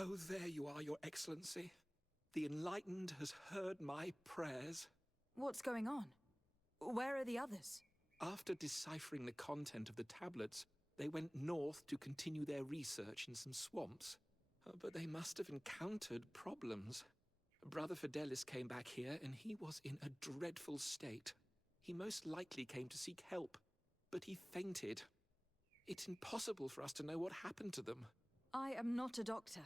Oh, there you are, Your Excellency. The Enlightened has heard my prayers. What's going on? Where are the others? After deciphering the content of the tablets, they went north to continue their research in some swamps. But they must have encountered problems. Brother Fidelis came back here, and he was in a dreadful state. He most likely came to seek help, but he fainted. It's impossible for us to know what happened to them. I am not a doctor,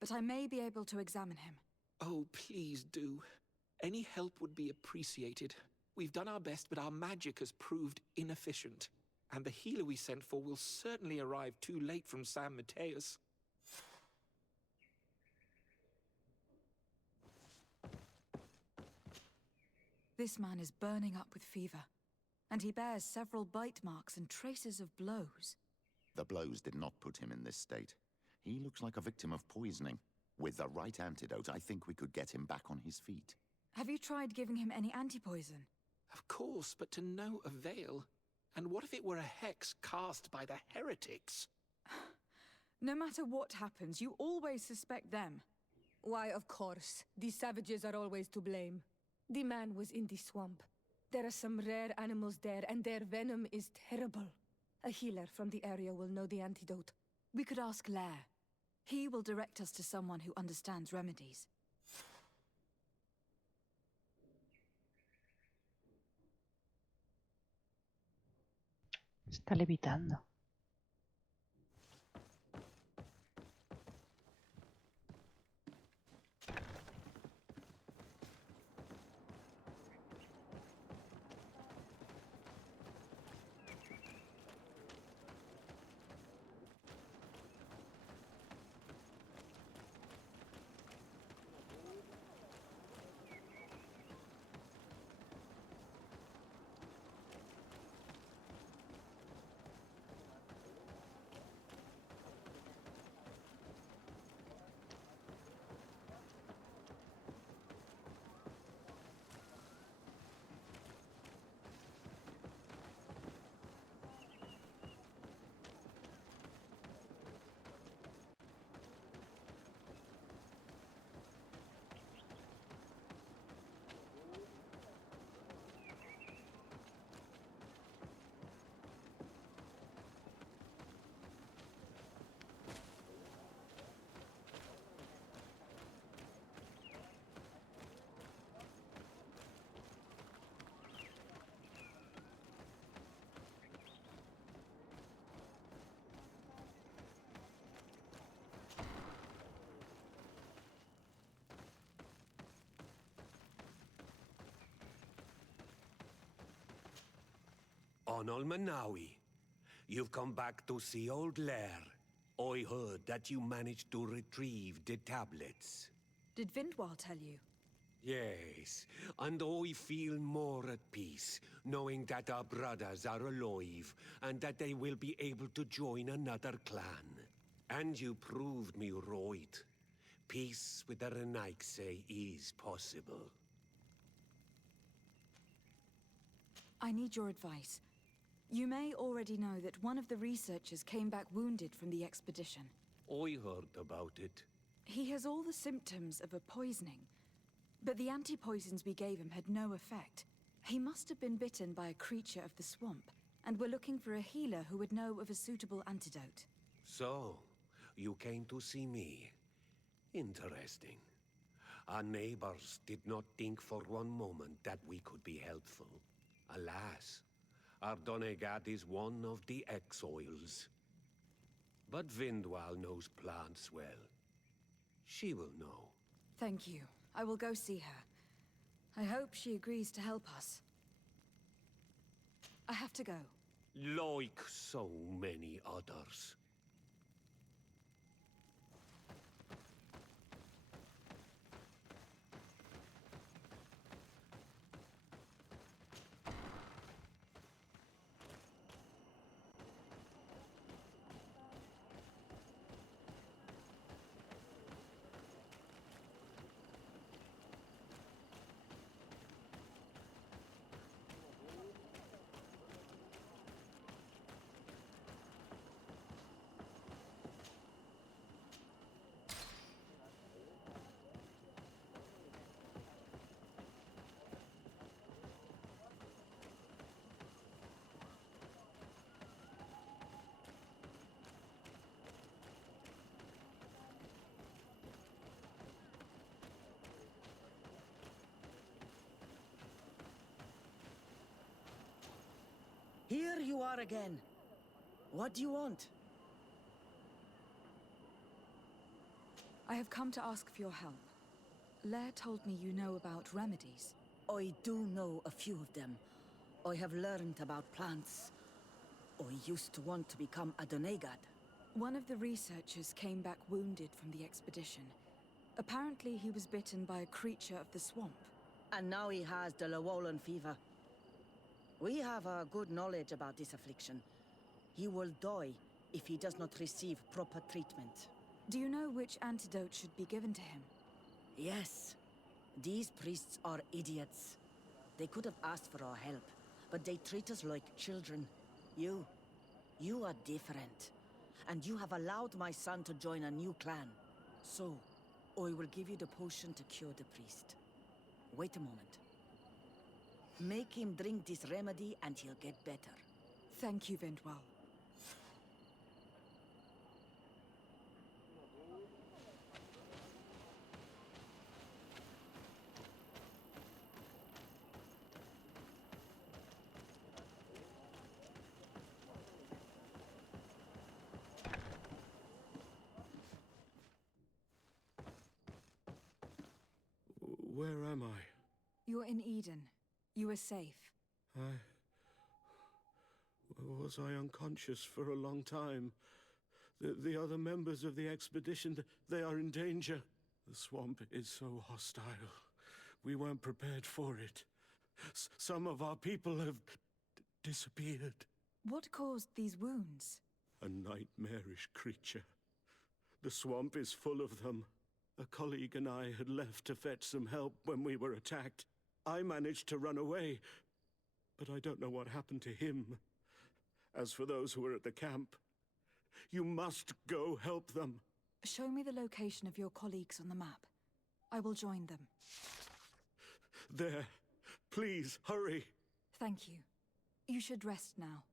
but I may be able to examine him. Oh, please do. Any help would be appreciated. We've done our best, but our magic has proved inefficient. And the healer we sent for will certainly arrive too late from San Mateus. This man is burning up with fever, and he bears several bite marks and traces of blows. The blows did not put him in this state. He looks like a victim of poisoning. With the right antidote, I think we could get him back on his feet. Have you tried giving him any anti-poison? Of course, but to no avail. And what if it were a hex cast by the heretics? No matter what happens, you always suspect them. Why, of course. These savages are always to blame. The man was in the swamp. There are some rare animals there, and their venom is terrible. A healer from the area will know the antidote. We could ask Lair. He will direct us to someone who understands remedies. Está levitando. Onol Manawi, you've come back to see old Lair. I heard that you managed to retrieve the tablets. Did Vindwal tell you? Yes, and I feel more at peace, knowing that our brothers are alive, and that they will be able to join another clan. And you proved me right. Peace with the Renaigse is possible. I need your advice. You may already know that one of the researchers came back wounded from the expedition. I heard about it. He has all the symptoms of a poisoning, but the anti-poisons we gave him had no effect. He must have been bitten by a creature of the swamp, and we're looking for a healer who would know of a suitable antidote. So, you came to see me. Interesting. Our neighbors did not think for one moment that we could be helpful. Alas, our Donegat is one of the exiles. But Vindwal knows plants well. She will know. Thank you. I will go see her. I hope she agrees to help us. I have to go. Like so many others. Here you are again. What do you want? I have come to ask for your help. Lair told me you know about remedies. I do know a few of them. I have learned about plants. I used to want to become a Donegad. One of the researchers came back wounded from the expedition. Apparently he was bitten by a creature of the swamp. And now he has the Llewellyn fever. We have a good knowledge about this affliction. He will die if he does not receive proper treatment. Do you know which antidote should be given to him? Yes. These priests are idiots. They could have asked for our help, but they treat us like children. You are different. And you have allowed my son to join a new clan. So, I will give you the potion to cure the priest. Wait a moment. Make him drink this remedy and he'll get better. Thank you, Vindwell. Where am I? You're in Eden. You are safe. Was I unconscious for a long time? The other members of the expedition, they are in danger. The swamp is so hostile. We weren't prepared for it. Some of our people have disappeared. What caused these wounds? A nightmarish creature. The swamp is full of them. A colleague and I had left to fetch some help when we were attacked. I managed to run away, but I don't know what happened to him. As for those who were at the camp, you must go help them. Show me the location of your colleagues on the map. I will join them. There. Please, hurry. Thank you. You should rest now.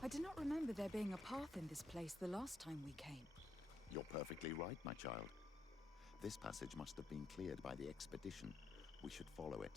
I do not remember there being a path in this place the last time we came. You're perfectly right, my child. This passage must have been cleared by the expedition. We should follow it.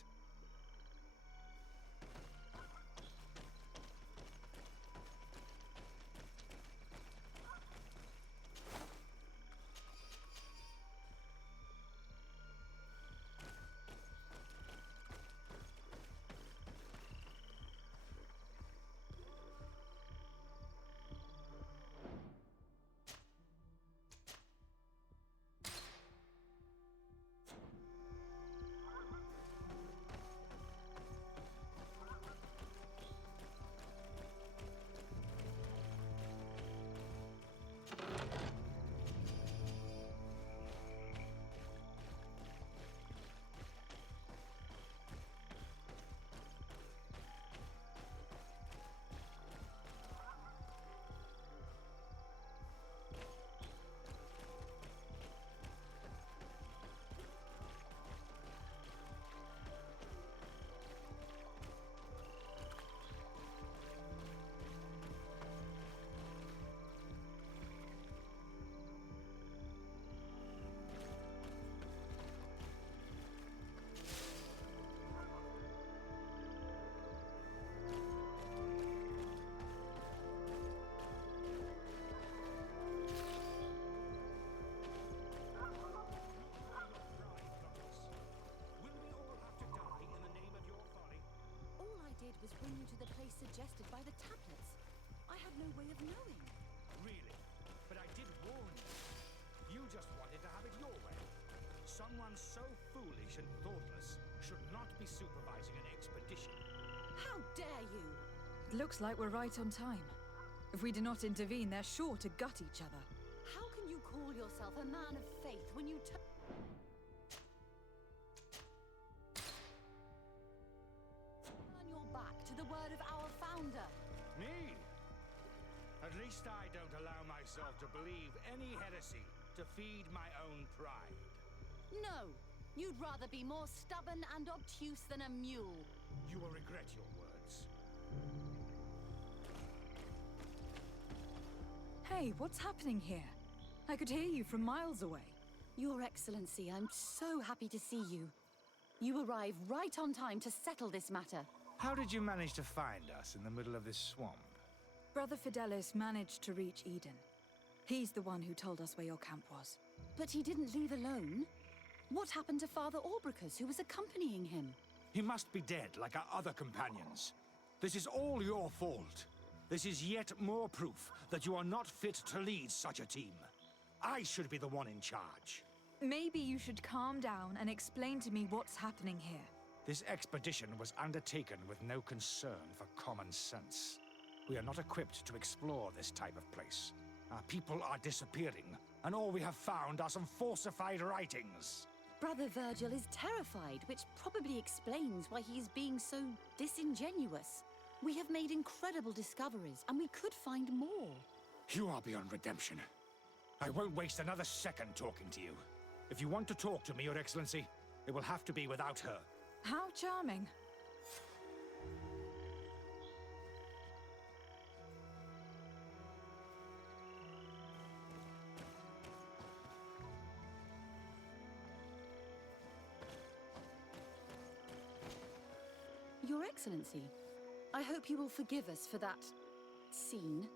knowing. Really? But I did warn you. You just wanted to have it your way. Someone so foolish and thoughtless should not be supervising an expedition. How dare you? It looks like we're right on time. If we do not intervene, they're sure to gut each other. How can you call yourself a man of faith when you turn your back to the word of our founder? Me? At least I don't allow myself to believe any heresy to feed my own pride. No, you'd rather be more stubborn and obtuse than a mule. You will regret your words. Hey, what's happening here? I could hear you from miles away. Your Excellency, I'm so happy to see you. You arrive right on time to settle this matter. How did you manage to find us in the middle of this swamp? Brother Fidelis managed to reach Eden. He's the one who told us where your camp was. But he didn't leave alone. What happened to Father Orbricus, who was accompanying him? He must be dead, like our other companions. This is all your fault. This is yet more proof that you are not fit to lead such a team. I should be the one in charge. Maybe you should calm down and explain to me what's happening here. This expedition was undertaken with no concern for common sense. We are not equipped to explore this type of place. Our people are disappearing, and all we have found are some falsified writings. Brother Virgil is terrified, which probably explains why he's being so disingenuous. We have made incredible discoveries, and we could find more. You are beyond redemption. I won't waste another second talking to you. If you want to talk to me, Your Excellency, it will have to be without her. How charming. Your Excellency, I hope you will forgive us for that scene.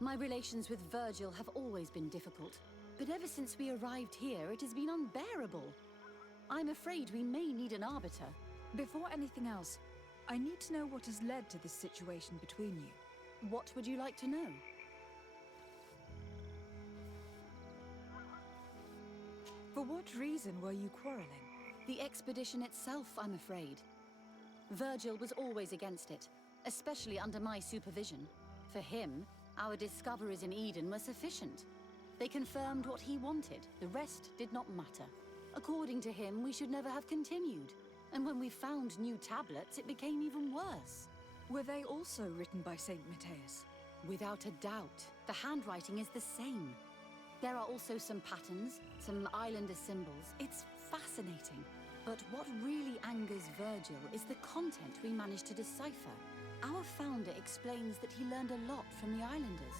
My relations with Virgil have always been difficult, but ever since we arrived here, it has been unbearable. I'm afraid we may need an arbiter. Before anything else, I need to know what has led to this situation between you. What would you like to know? For what reason were you quarreling? The expedition itself, I'm afraid. Virgil was always against it, especially under my supervision. For him, our discoveries in Eden were sufficient. They confirmed what he wanted. The rest did not matter. According to him, we should never have continued. And when we found new tablets, it became even worse. Were they also written by Saint Matthias? Without a doubt. The handwriting is the same. There are also some patterns, some islander symbols. It's fascinating. But what really angers Virgil is the content we managed to decipher. Our founder explains that he learned a lot from the islanders.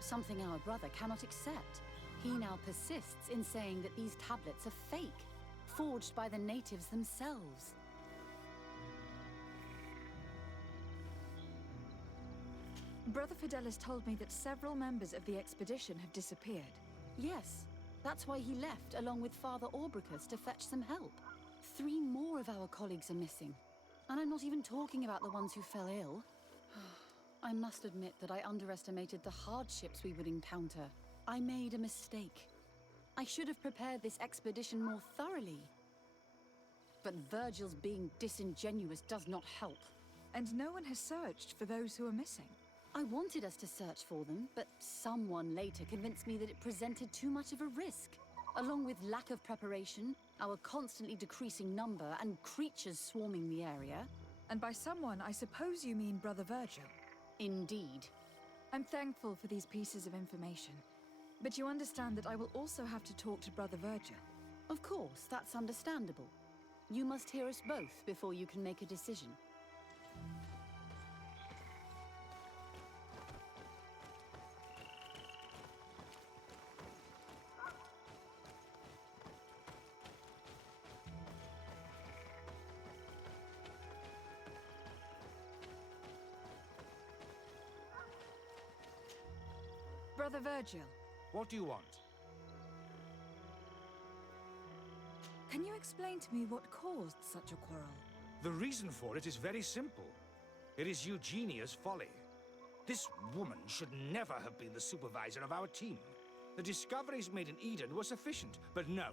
Something our brother cannot accept. He now persists in saying that these tablets are fake, forged by the natives themselves. Brother Fidelis told me that several members of the expedition have disappeared. Yes, that's why he left along with Father Orbricus to fetch some help. 3 more of our colleagues are missing. And I'm not even talking about the ones who fell ill. I must admit that I underestimated the hardships we would encounter. I made a mistake. I should have prepared this expedition more thoroughly. But Virgil's being disingenuous does not help. And no one has searched for those who are missing. I wanted us to search for them, but someone later convinced me that it presented too much of a risk. Along with lack of preparation, our constantly decreasing number, and creatures swarming the area. And by someone, I suppose you mean Brother Virgil. Indeed. I'm thankful for these pieces of information. But you understand that I will also have to talk to Brother Virgil. Of course, that's understandable. You must hear us both before you can make a decision. Brother Virgil, What do you want? can you explain to me what caused such a quarrel? The reason for it is very simple. It is Eugenia's folly. This woman should never have been the supervisor of our team. The discoveries made in Eden were sufficient, but no.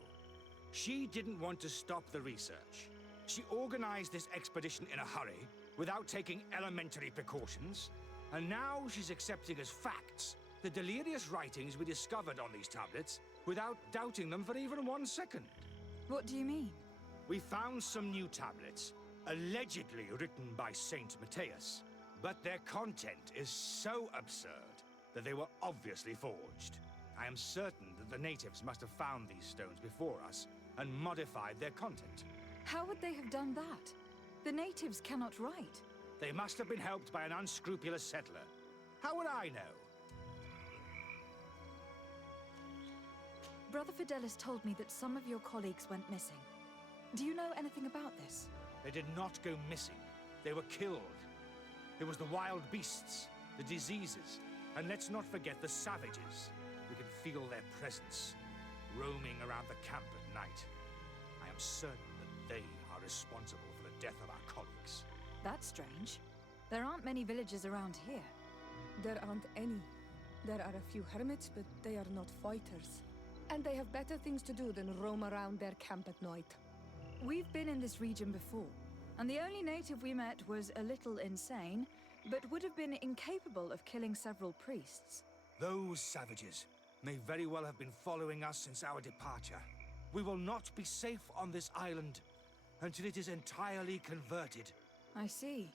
She didn't want to stop the research. She organized this expedition in a hurry, without taking elementary precautions, and now she's accepting as facts the delirious writings we discovered on these tablets without doubting them for even 1 second. What do you mean? We found some new tablets, allegedly written by Saint Matthias, but their content is so absurd that they were obviously forged. I am certain that the natives must have found these stones before us and modified their content. How would they have done that? The natives cannot write. They must have been helped by an unscrupulous settler. How would I know? Brother Fidelis told me that some of your colleagues went missing. Do you know anything about this? They did not go missing. They were killed. It was the wild beasts, the diseases, and let's not forget the savages. We can feel their presence, roaming around the camp at night. I am certain that they are responsible for the death of our colleagues. That's strange. There aren't many villages around here. There aren't any. There are a few hermits, but they are not fighters. And they have better things to do than roam around their camp at night. We've been in this region before, and the only native we met was a little insane, but would have been incapable of killing several priests. Those savages may very well have been following us since our departure. We will not be safe on this island until it is entirely converted. I see.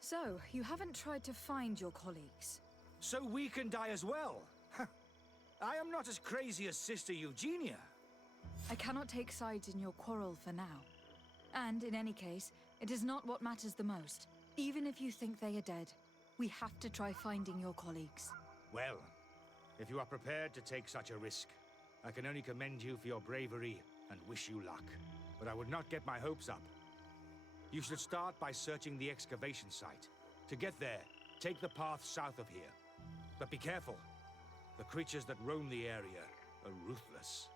So, you haven't tried to find your colleagues? So we can die as well. I am not as crazy as Sister Eugenia. I cannot take sides in your quarrel for now. And in any case, it is not what matters the most. Even if you think they are dead, we have to try finding your colleagues. Well, if you are prepared to take such a risk, I can only commend you for your bravery and wish you luck. But I would not get my hopes up. You should start by searching the excavation site. To get there, take the path south of here. But be careful. The creatures that roam the area are ruthless.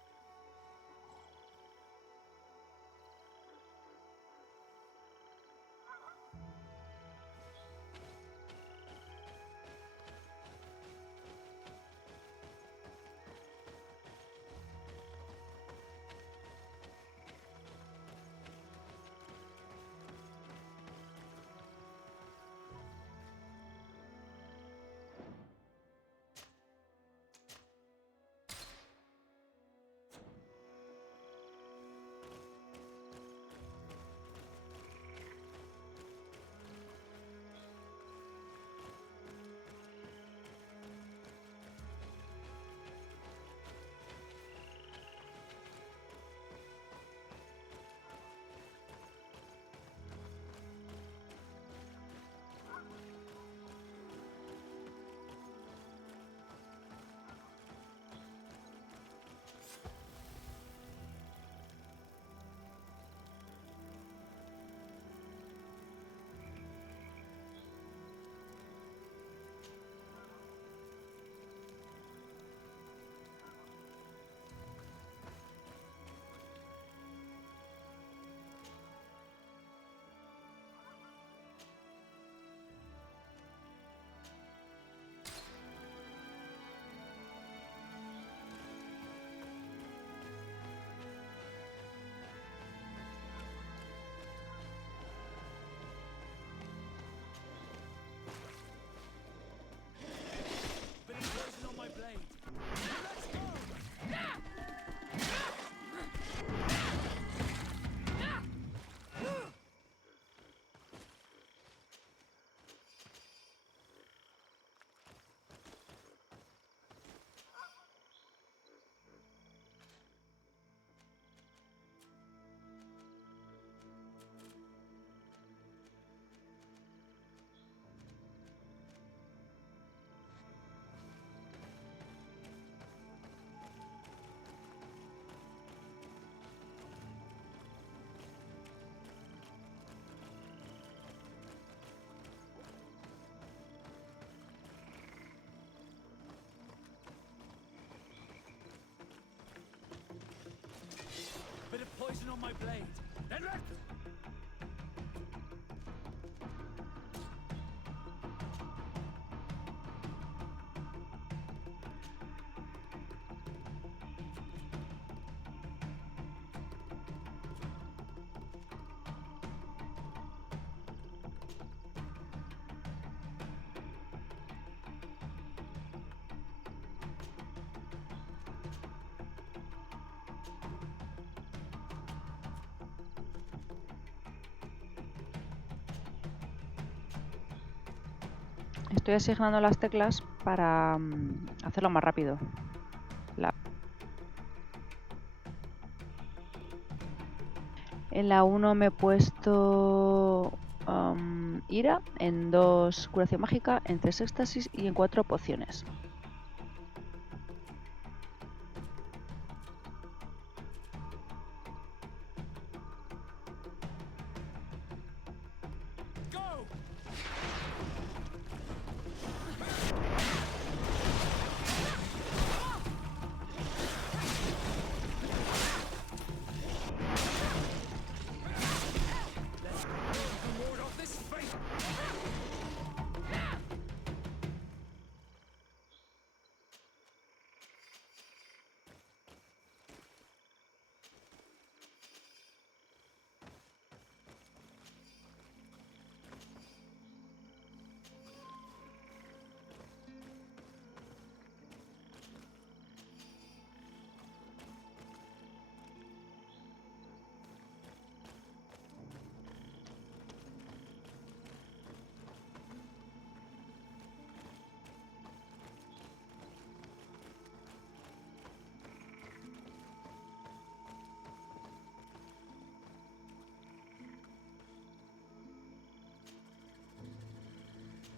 Bit of poison on my blade. Henrik! Estoy asignando las teclas para hacerlo más rápido. En la 1 me he puesto ira, en 2 curación mágica, en 3 éxtasis y en 4 pociones.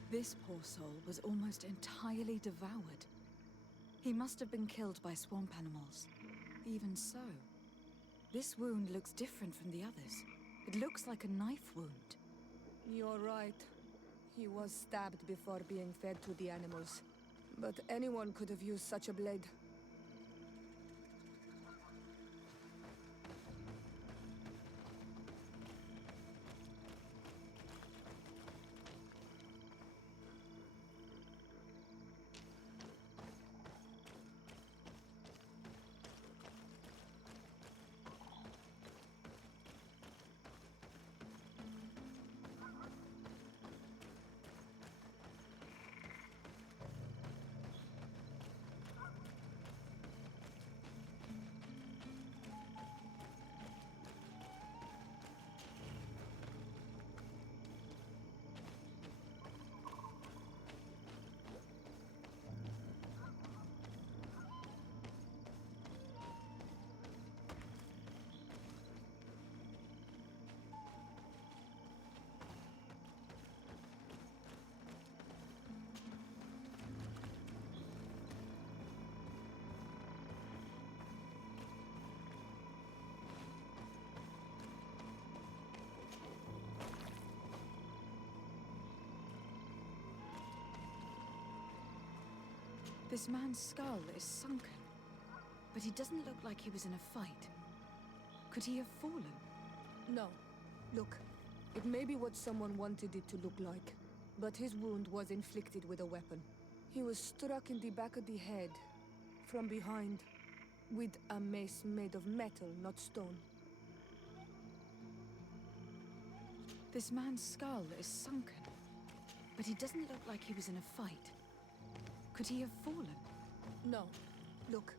This poor soul was almost entirely devoured. He must have been killed by swamp animals. Even so, this wound looks different from the others. It looks like a knife wound. You're right. He was stabbed before being fed to the animals. But anyone could have used such a blade. This man's skull is sunken, but he doesn't look like he was in a fight. Could he have fallen? No. Look, it may be what someone wanted it to look like, but his wound was inflicted with a weapon. He was struck in the back of the head, from behind, with a mace made of metal, not stone. This man's skull is sunken, but he doesn't look like he was in a fight. Could he have fallen? No. Look,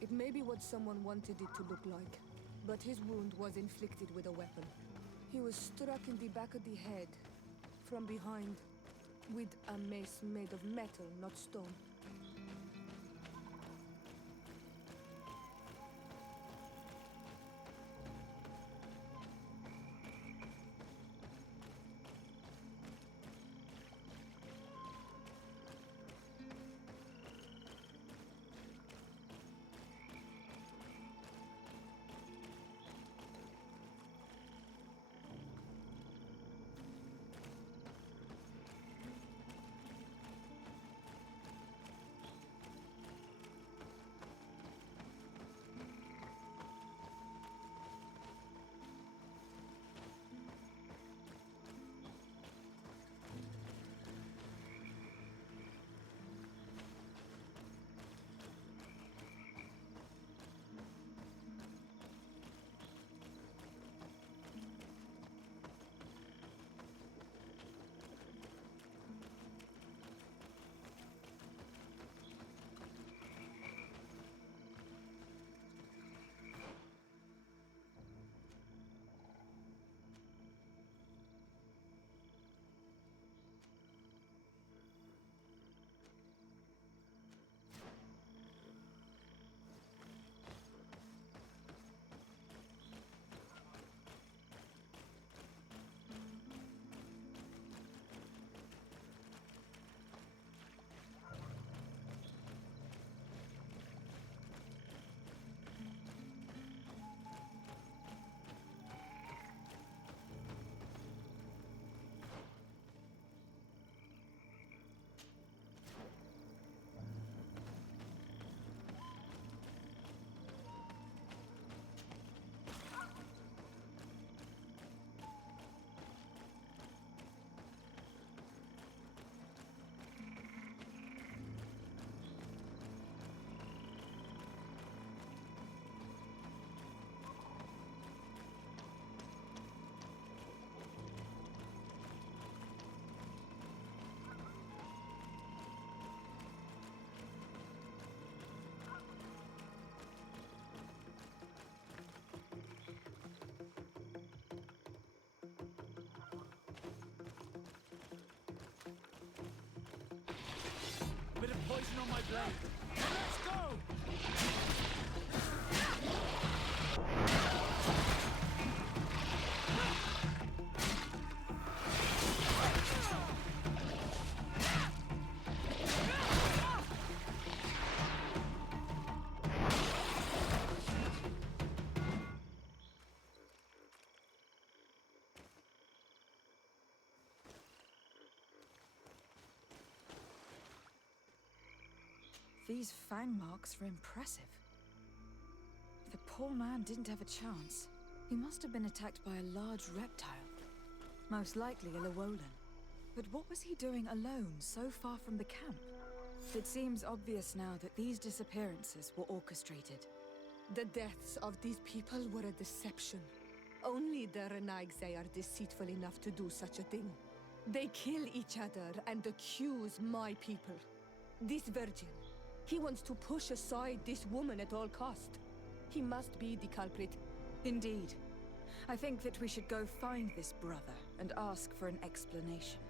it may be what someone wanted it to look like, but his wound was inflicted with a weapon. He was struck in the back of the head, from behind, with a mace made of metal, not stone. blade. Let's go! These fang marks are impressive. The poor man didn't have a chance. He must have been attacked by a large reptile. Most likely a Llewellyn. But what was he doing alone, so far from the camp? It seems obvious now that these disappearances were orchestrated. The deaths of these people were a deception. Only the Renaigse are deceitful enough to do such a thing. They kill each other and accuse my people. This virgin, he wants to push aside this woman at all cost. He must be the culprit. Indeed. I think that we should go find this brother and ask for an explanation.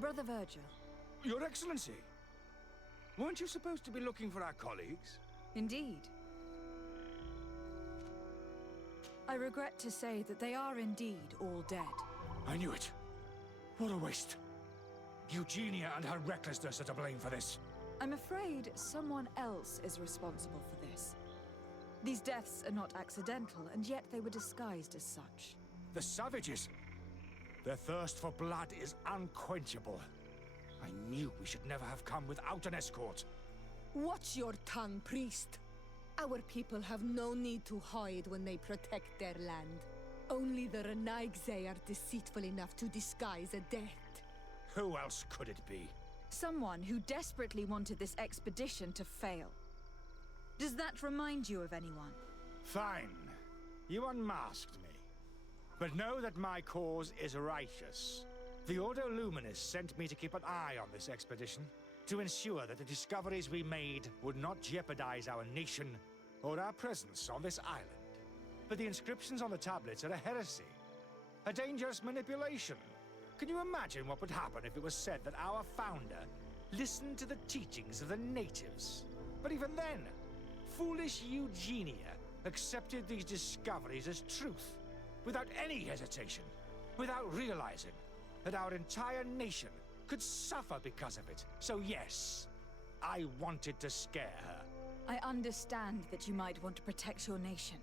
Brother Virgil. Your Excellency! Weren't you supposed to be looking for our colleagues? Indeed. I regret to say that they are indeed all dead. I knew it. What a waste. Eugenia and her recklessness are to blame for this. I'm afraid someone else is responsible for this. These deaths are not accidental, and yet they were disguised as such. The savages! Their thirst for blood is unquenchable. I knew we should never have come without an escort. Watch your tongue, priest. Our people have no need to hide when they protect their land. Only the Renaigse are deceitful enough to disguise a death. Who else could it be? Someone who desperately wanted this expedition to fail. Does that remind you of anyone? Fine. You unmasked me. But know that my cause is righteous. The Ordo Luminis sent me to keep an eye on this expedition, to ensure that the discoveries we made would not jeopardize our nation or our presence on this island. But the inscriptions on the tablets are a heresy, a dangerous manipulation. Can you imagine what would happen if it was said that our founder listened to the teachings of the natives? But even then, foolish Eugenia accepted these discoveries as truth, without any hesitation, without realizing that our entire nation could suffer because of it. So yes, I wanted to scare her. I understand that you might want to protect your nation,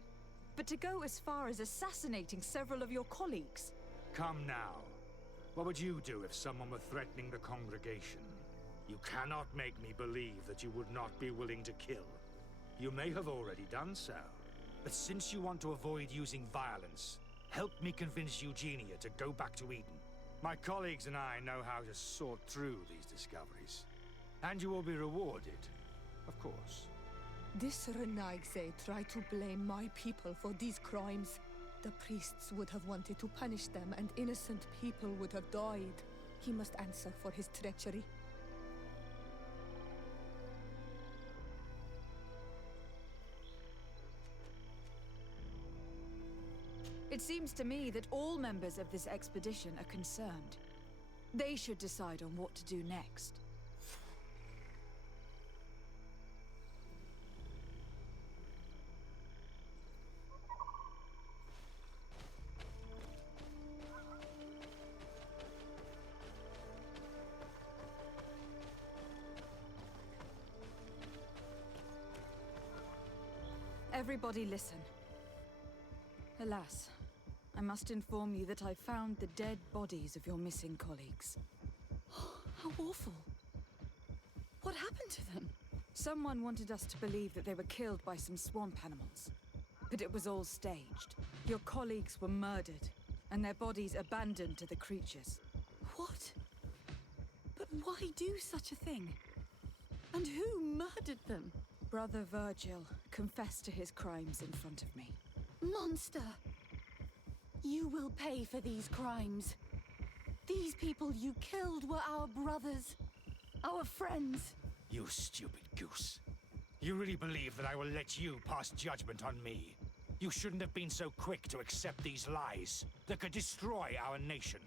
but to go as far as assassinating several of your colleagues... Come now. What would you do if someone were threatening the congregation? You cannot make me believe that you would not be willing to kill. You may have already done so, but since you want to avoid using violence, help me convince Eugenia to go back to Eden. My colleagues and I know how to sort through these discoveries. And you will be rewarded, of course. This Renaigse tried to blame my people for these crimes. The priests would have wanted to punish them, and innocent people would have died. He must answer for his treachery. It seems to me that all members of this expedition are concerned. They should decide on what to do next. Everybody listen. Alas, I must inform you that I found the dead bodies of your missing colleagues. How awful. What happened to them? Someone wanted us to believe that they were killed by some swamp animals. But it was all staged. Your colleagues were murdered, and their bodies abandoned to the creatures. What? But why do such a thing? And who murdered them? Brother Virgil confessed to his crimes in front of me. Monster! You will pay for these crimes. These people you killed were our brothers, our friends. You stupid goose. You really believe that I will let you pass judgment on me? You shouldn't have been so quick to accept these lies that could destroy our nation,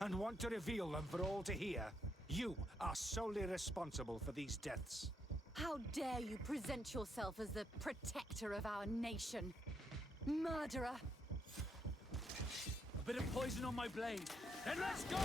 and want to reveal them for all to hear. You are solely responsible for these deaths. How dare you present yourself as the protector of our nation? Murderer! A bit of poison on my blade. Then let's go!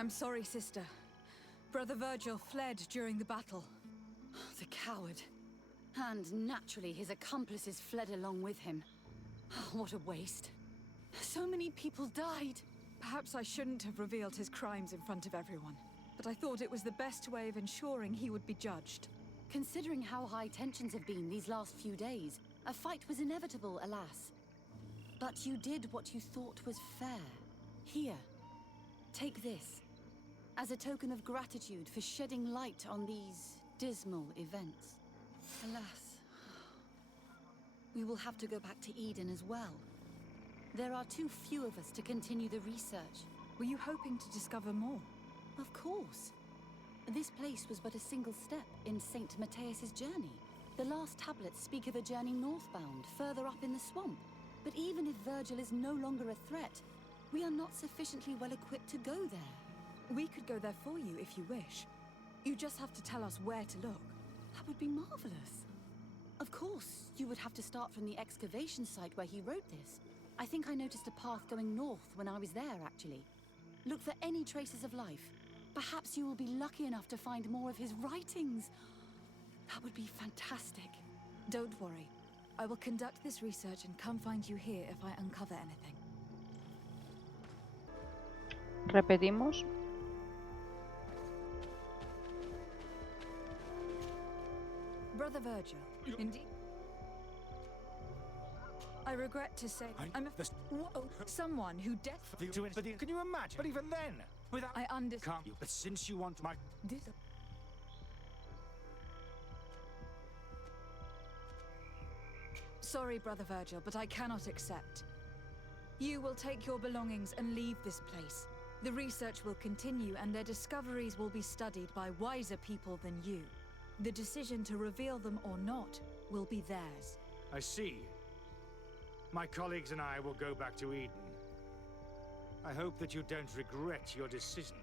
I'm sorry, sister. Brother Virgil fled during the battle. The coward. And naturally, his accomplices fled along with him. What a waste. So many people died. Perhaps I shouldn't have revealed his crimes in front of everyone, but I thought it was the best way of ensuring he would be judged. Considering how high tensions have been these last few days, a fight was inevitable, alas. But you did what you thought was fair. Here, take this. As a token of gratitude for shedding light on these dismal events. Alas, we will have to go back to Eden as well. There are too few of us to continue the research. Were you hoping to discover more? Of course. This place was but a single step in St. Matthias's journey. The last tablets speak of a journey northbound, further up in the swamp. But even if Virgil is no longer a threat, we are not sufficiently well equipped to go there. We could go there for you if you wish. You just have to tell us where to look. That would be marvelous. Of course, you would have to start from the excavation site where he wrote this. I think I noticed a path going north when I was there, actually. Look for any traces of life. Perhaps you will be lucky enough to find more of his writings. That would be fantastic. Don't worry. I will conduct this research and come find you here if I uncover anything. Repetimos. Brother Virgil, indeed. I regret to say, someone who Can you imagine? But even then, without I understand. But since you want my... Sorry, Brother Virgil, but I cannot accept. You will take your belongings and leave this place. The research will continue and their discoveries will be studied by wiser people than you. The decision to reveal them or not will be theirs. I see. My colleagues and I will go back to Eden. I hope that you don't regret your decision.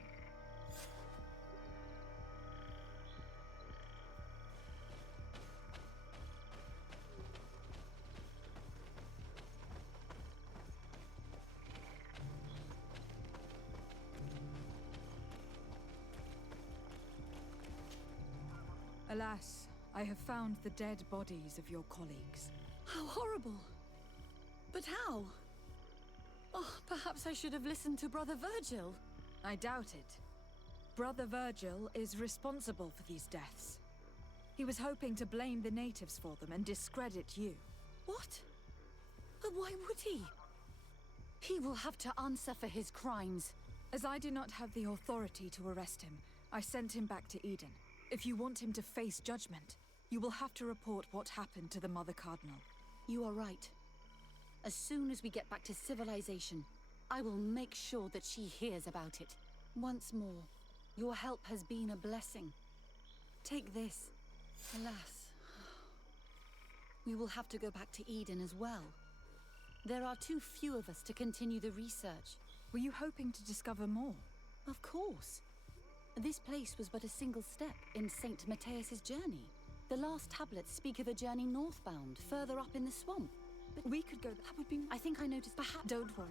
Alas, I have found the dead bodies of your colleagues. How horrible! But how? Oh, perhaps I should have listened to Brother Virgil. I doubt it. Brother Virgil is responsible for these deaths. He was hoping to blame the natives for them and discredit you. What? But why would he? He will have to answer for his crimes. As I do not have the authority to arrest him, I sent him back to Eden. If you want him to face judgment, you will have to report what happened to the Mother Cardinal. You are right. As soon as we get back to civilization, I will make sure that she hears about it. Once more, your help has been a blessing. Take this. Alas, we will have to go back to Eden as well. There are too few of us to continue the research. Were you hoping to discover more? Of course. This place was but a single step in St. Matthias's journey. The last tablets speak of a journey northbound, further up in the swamp. But we could go... That would be... I think I noticed... Perhaps... Don't worry.